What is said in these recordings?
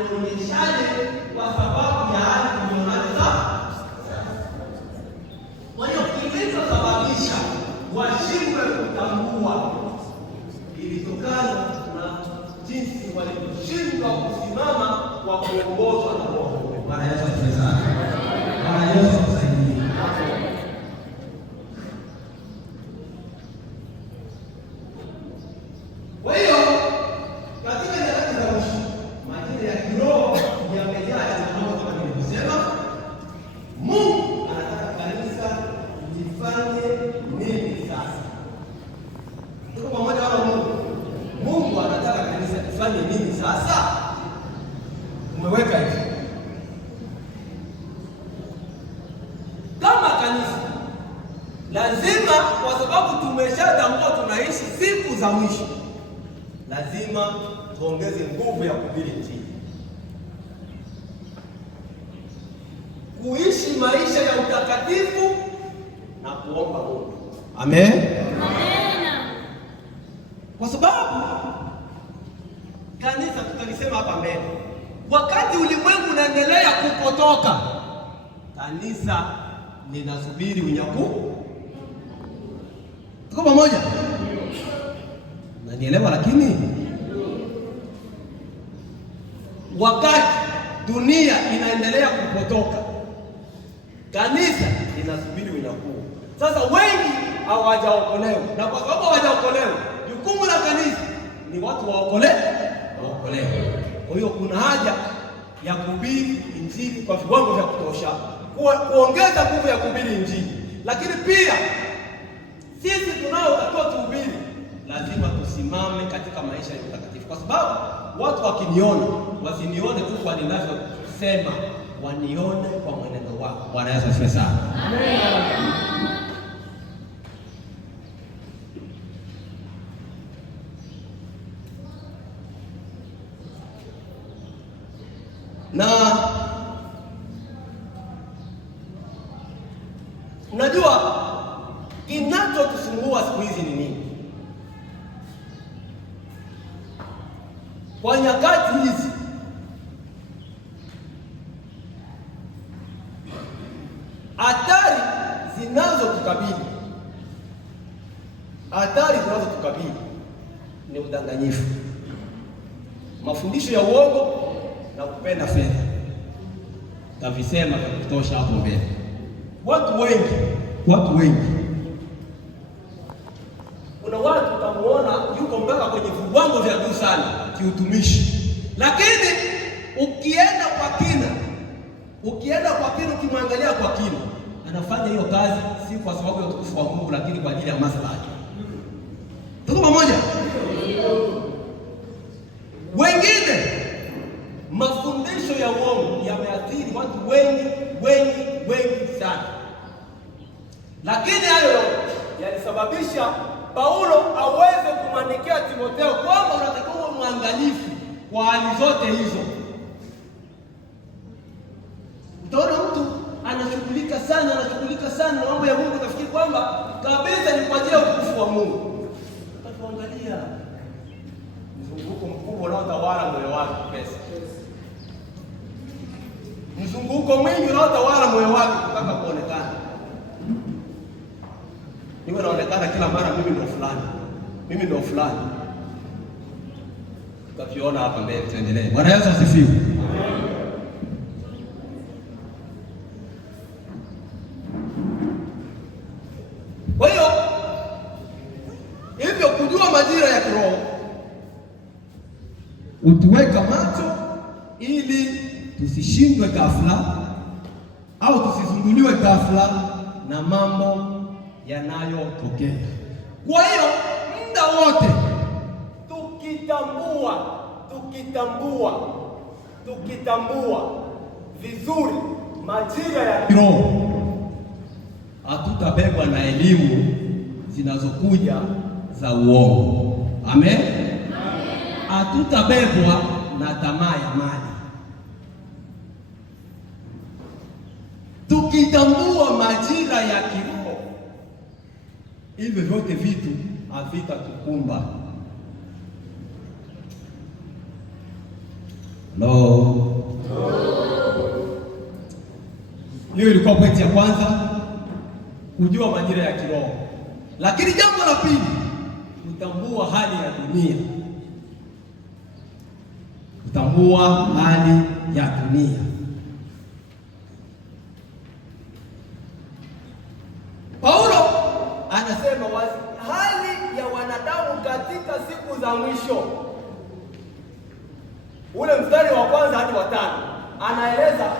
anionyeshaje kwa sababu ya hali tulionayo sasa. Kwa hiyo kilichosababisha washindwe kutambua ilitokana na jinsi walivyoshindwa kusimama kwa kuongozwa na Roho. Bwana Yesu asifiwe sana. Bwana Yesu asifiwe. Kwa hiyo katika nyakati za mwisho majira ya kiroho yamejaa changamoto kama nilivyosema. Mungu anataka kanisa lifanye nini sasa? Tuko pamoja na Mungu. Mungu anataka kanisa lifanye nini sasa? Umeweka hivi. Kama kanisa lazima, kwa sababu tumeshatambua tunaishi siku za mwisho, lazima tuongeze nguvu ya kuhubiri Injili, kuishi maisha ya utakatifu na kuomba Mungu. Amen. Amen. Kwa sababu kanisa, tutalisema hapa mbele, wakati ulimwengu unaendelea kupotoka, kanisa linasubiri unyakuo. Tuko pamoja? Unanielewa? Lakini wakati dunia inaendelea kupotoka, kanisa linasubiri unyakuo. Sasa wengi hawajaokolewa, na kwa sababu hawajaokolewa, jukumu la kanisa ni watu waokolewe. Kwa hiyo kuna haja ya kuhubiri Injili kwa viwango vya kutosha, kuongeza nguvu ya kuhubiri Injili. Lakini pia sisi tunaotakiwa tuhubiri, lazima tusimame katika maisha ya utakatifu, kwa sababu watu wakiniona, wasinione tu kwa ninavyosema, wanione kwa mwenendo wako. Bwana Yesu asifiwe sana. Amen. Na unajua kinachotusumbua siku hizi ni nini? Kwa nyakati hizi hatari zinazotukabili ni udanganyifu, mafundisho ya uongo na kupenda fedha. Tavisema vya kutosha hapo mbele. Watu wengi, kuna watu utamuona yuko mpaka kwenye viwango vya juu sana kiutumishi, lakini ukienda kwa kina, ukimwangalia kwa kina, anafanya hiyo kazi si kwa sababu ya utukufu wa Mungu, lakini kwa ajili ya maslahi. Tuko pamoja? Wengine mafundisho ya uongo yameathiri watu wengi sana, lakini hayo yalisababisha Paulo aweze kumwandikia Timotheo kwamba unatakiwa uwe mwangalifu kwa hali zote hizo. Utaona mtu anashughulika sana na mambo ya Mungu, nafikiri kwamba kabisa ni kwa ajili ya utukufu wa Mungu. Tuangalia mzunguko mkubwa unaotawala moyo wake, pesa. Mzunguko mwingi unaotawala moyo wake kutaka kuonekana. Niwe naonekana kila mara mimi ndio fulani. Tukaviona hapa mbele, tuendelee. Bwana Yesu asifiwe. Kwa hiyo hivyo kujua majira ya kiroho utuweka macho ili tusishindwe ghafla au tusizunguliwe ghafla na mambo yanayotokea. Kwa hiyo muda wote tukitambua vizuri majira ya kiroho, hatutabebwa na elimu zinazokuja za uongo. Amen. Hatutabebwa na tamaa ya mali. Tukitambua majira ya kiroho, hivyo vyote vitu havitatukumba. Hello. Hiyo ilikuwa pointi ya kwanza, kujua majira ya kiroho. Lakini jambo la pili, kutambua hali ya dunia. Kutambua hali ya dunia. Paulo anasema wazi hali ya wanadamu katika siku za mwisho. Ule mstari wa kwanza hadi wa 5 anaeleza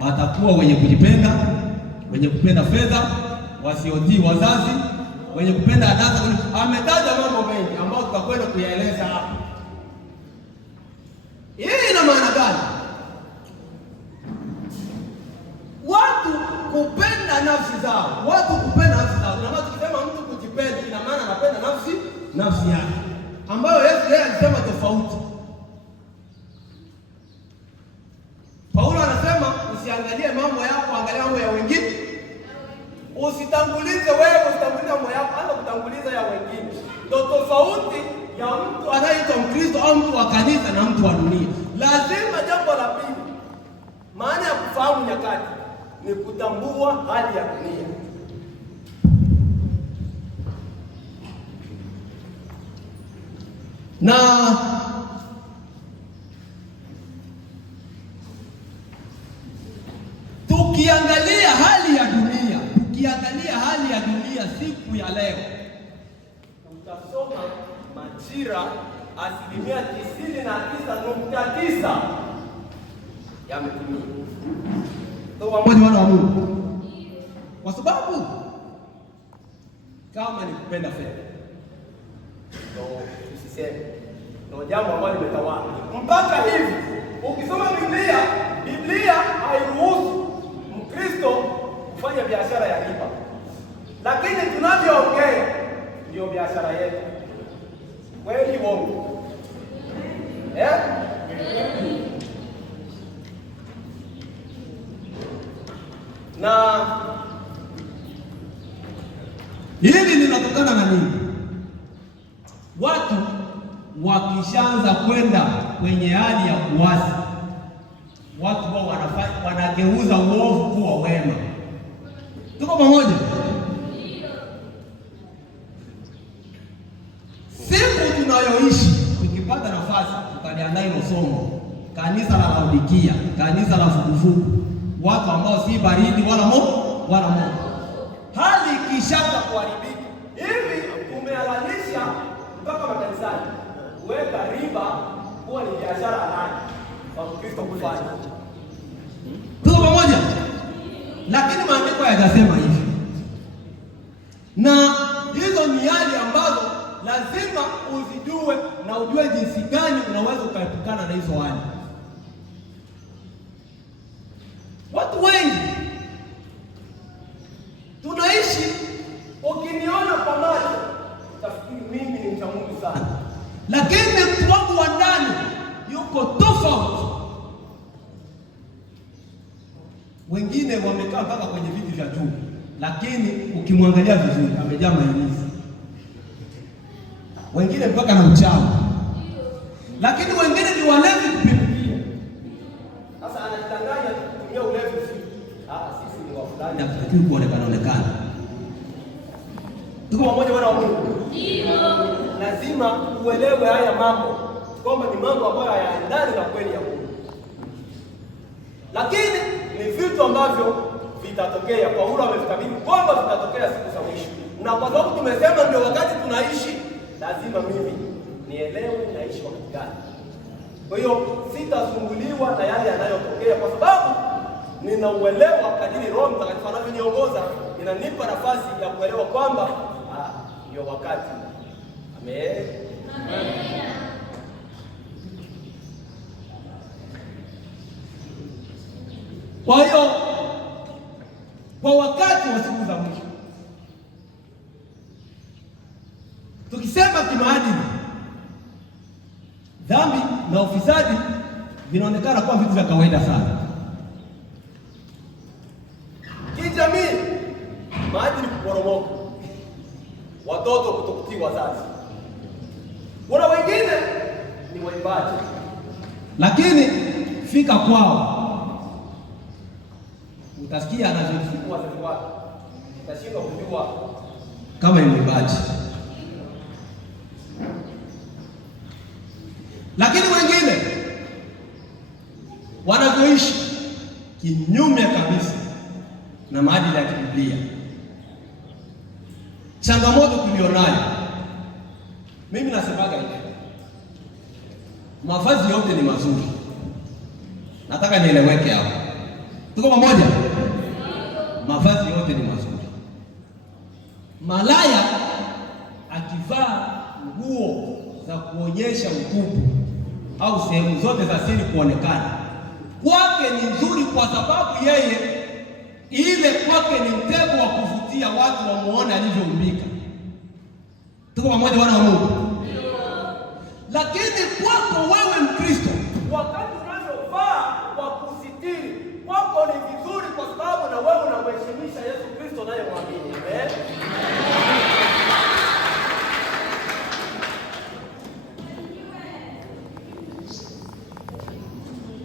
watakuwa wenye kujipenda, wenye kupenda fedha, wasiotii wazazi, wenye kupenda anasa. Ametaja mambo mengi ambayo tutakwenda kuyaeleza hapa. Hii ina maana gani? Watu kupenda nafsi zao, watu kupenda nafsi zao. Na tukisema mtu kujipenda, ina maana anapenda nafsi yake, ambayo Yesu yeye alisema tofauti. Paulo anasema usiangalie mambo yako, angalia mambo ya wengine. Usitangulize wewe, usitangulize mambo yako, hata kutanguliza ya wengine. Ndio tofauti ya mtu anayeitwa Mkristo au mtu wa kanisa na mtu wa dunia. Lazima jambo la pili, maana ya kufahamu nyakati, ni kutambua hali ya dunia. Na tukiangalia hali ya dunia siku ya leo, utasoma majira 99.9 yametimia. Ndio pamoja wana wa Mungu. Kwa sababu kama ni kupenda fedha, ndio usiseme, ndio jambo ambalo limetawala mpaka hivi. Ukisoma Biblia hairuhusu Mkristo kufanya biashara ya riba, lakini tunavyoongea ndio biashara yetu. Kweli uongo? Na hili linatokana na nini? Watu wakishaanza kwenda kwenye hali ya kuasi, watu wao wanageuza uovu kuwa wema. Tuko pamoja? Siku tunayoishi, tukipata nafasi tutaliandaa hilo somo, kanisa la Laodikia, kanisa la vuguvugu, watu ambao si baridi wala moto. Hali ikishaanza kuharibika hivi, tumehalalisha mpaka makanisani kuweka riba kuwa ni biashara halali kwa Mkristo kufanya. Tuko pamoja? Lakini maandiko hayajasema hivi, na hizo ni hali ambazo lazima uzijue na ujue jinsi gani unaweza ukaepukana na hizo hali. Watu wengi tunaishi, ukiniona kwa macho utafikiri mimi ni mcha Mungu sana, lakini mtu wangu wa ndani yuko tofauti. Wengine wamekaa mpaka kwenye viti vya juu, lakini ukimwangalia vizuri amejaa mailizi. Wengine mpaka na uchawi, lakini wengine ni walevi kupindukia. Sasa anajidanganya kutumia ulevi, sisi ni wa fulani, hatutakiwi kuonekana. Tuko pamoja wana wa Mungu? Ndio. Lazima uelewe haya mambo kwamba ni mambo ambayo hayaendani na kweli ya Mungu, lakini ni vitu ambavyo vitatokea. Paulo amevitabiri kwamba vitatokea siku za mwisho, na kwa sababu tumesema ndio wakati tunaishi, lazima mimi nielewe naishi wakati gani. Kwa hiyo sitasumbuliwa na yale yanayotokea, kwa sababu ninauelewa kadiri Roho Mtakatifu anavyoniongoza, inanipa nafasi ya kuelewa kwamba ndio wakati. Amen. Kwa hiyo kwa wakati wa siku za mwisho, tukisema kimaadili, dhambi na ufisadi vinaonekana kuwa vitu vya kawaida sana. Kijamii, maadili kuporomoka, watoto kutokutii wazazi. Kuna wengine ni waimbaji, lakini fika kwao utasikia anazosifu wazazi wake, utashindwa kujua kama imebaki. Lakini wengine wanavyoishi kinyume kabisa na maadili ya Biblia. Changamoto tulionayo, mimi nasemaga hivi, mavazi yote ni mazuri. Nataka nieleweke hapo. Tuko pamoja? Mavazi yote ni mazuri. Malaya akivaa nguo za kuonyesha utupu au sehemu zote za siri kuonekana, kwake ni nzuri, kwa sababu yeye ile kwake ni mtego wa kuvutia watu wamuone alivyoumbika. Tuko pamoja wana wa Mungu? Lakini